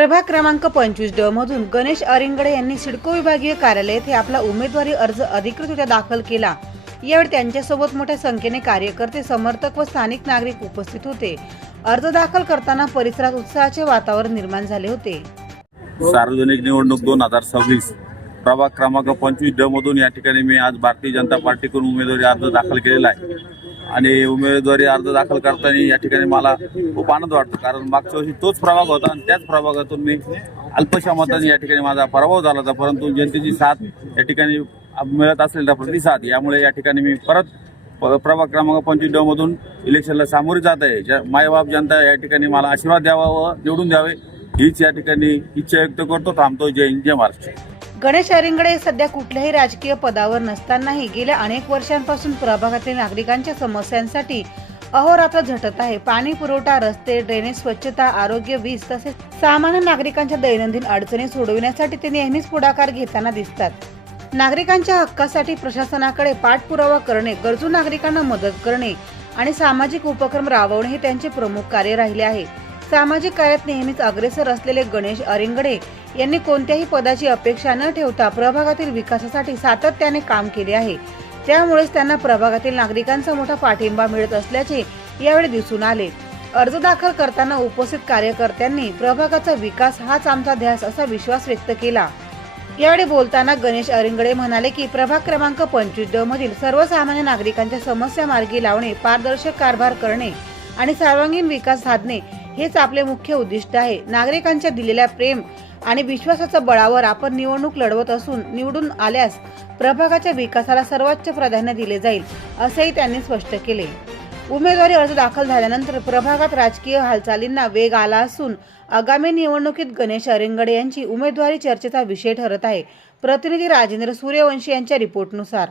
प्रभाग क्रमांक पंचवीस ड मधून गणेश अरिंगडे यांनी सिडको विभागीय कार्यालय येथे आपला उमेदवारी अर्ज अधिकृतरित्या दाखल केला. यावेळी त्यांच्यासोबत मोठ्या संख्येने कार्यकर्ते समर्थक व स्थानिक नागरिक उपस्थित होते. अर्ज दाखल करताना परिसरात उत्साहाचे वातावरण निर्माण झाले होते. सार्वजनिक निवडणूक दोन हजार सव्वीस प्रभाग क्रमांक पंचवीस ड मधून या ठिकाणी मी आज भारतीय जनता पार्टीकडून उमेदवारी अर्ज दाखल केलेला आहे. आणि उमेदवारी अर्ज दाखल करताना या ठिकाणी मला खूप आनंद वाटतो. कारण मागच्या वर्षी तोच प्रभाग होता आणि त्याच प्रभागातून मी अल्पशा मताने या ठिकाणी माझा पराभव झाला होता. परंतु जनतेची साथ या ठिकाणी मिळत असलेला प्रतिसाद यामुळे या ठिकाणी मी परत प्रभाग क्रमांक पंचवीस मधून इलेक्शनला सामोरे जात आहे. ज्या मायबाप जनता या ठिकाणी मला आशीर्वाद द्यावा व निवडून द्यावे हीच या ठिकाणी इच्छा व्यक्त करतो. थांबतो जय हिंद जय महाराष्ट्र. गणेश अरिंगडे सध्या कुठल्याही राजकीय पदावर नसतानाही गेल्या अनेक वर्षांपासून प्रभागातील नागरिकांच्या समस्यांसाठी अहोरात्र झटत आहे. पाणी पुरवठा रस्ते ड्रेनेज स्वच्छता आरोग्य वीज तसेच सामान्य नागरिकांच्या दैनंदिन अडचणी सोडविण्यासाठी ते नेहमीच पुढाकार घेताना दिसतात. नागरिकांच्या हक्कासाठी प्रशासनाकडे पाठपुरावा करणे गरजू नागरिकांना मदत करणे आणि सामाजिक उपक्रम राबवणे हे त्यांचे प्रमुख कार्य राहिले आहे. सामाजिक कार्यात नेहमीच अग्रेसर असलेले गणेश अरिंगडे यांनी कोणत्याही पदाची अपेक्षा न ठेवता प्रभागातील विकासासाठी सातत्याने काम केले आहे. त्यामुळेच त्यांना प्रभागातील नागरिकांचा मोठा पाठिंबा मिळत असल्याचे यावेळी दिसून आले. अर्ज दाखल करताना उपस्थित कार्यकर्त्यांनी प्रभागाचा विकास हाच आमचा ध्यास असा विश्वास व्यक्त केला. यावेळी बोलताना गणेश अरिंगडे म्हणाले की प्रभाग क्रमांक पंचवीस ड मधील सर्वसामान्य नागरिकांच्या समस्या मार्गी लावणे पारदर्शक कारभार करणे आणि सर्वांगीण विकास साधणे हेच आपले मुख्य उद्दिष्ट आहे. नागरिकांच्या दिलेल्या प्रेम आणि विश्वासाच्या बळावर आपण निवडणूक लढवत असून निवडून आल्यास प्रभागाच्या विकासाला सर्वोच्च प्राधान्य दिले जाईल असेही त्यांनी स्पष्ट केले. उमेदवारी अर्ज दाखल झाल्यानंतर प्रभागात राजकीय हालचालींना वेग आला असून आगामी निवडणुकीत गणेश अरिंगडे यांची उमेदवारी चर्चेचा विषय ठरत आहे. प्रतिनिधी राजेंद्र सूर्यवंशी यांच्या रिपोर्टनुसार.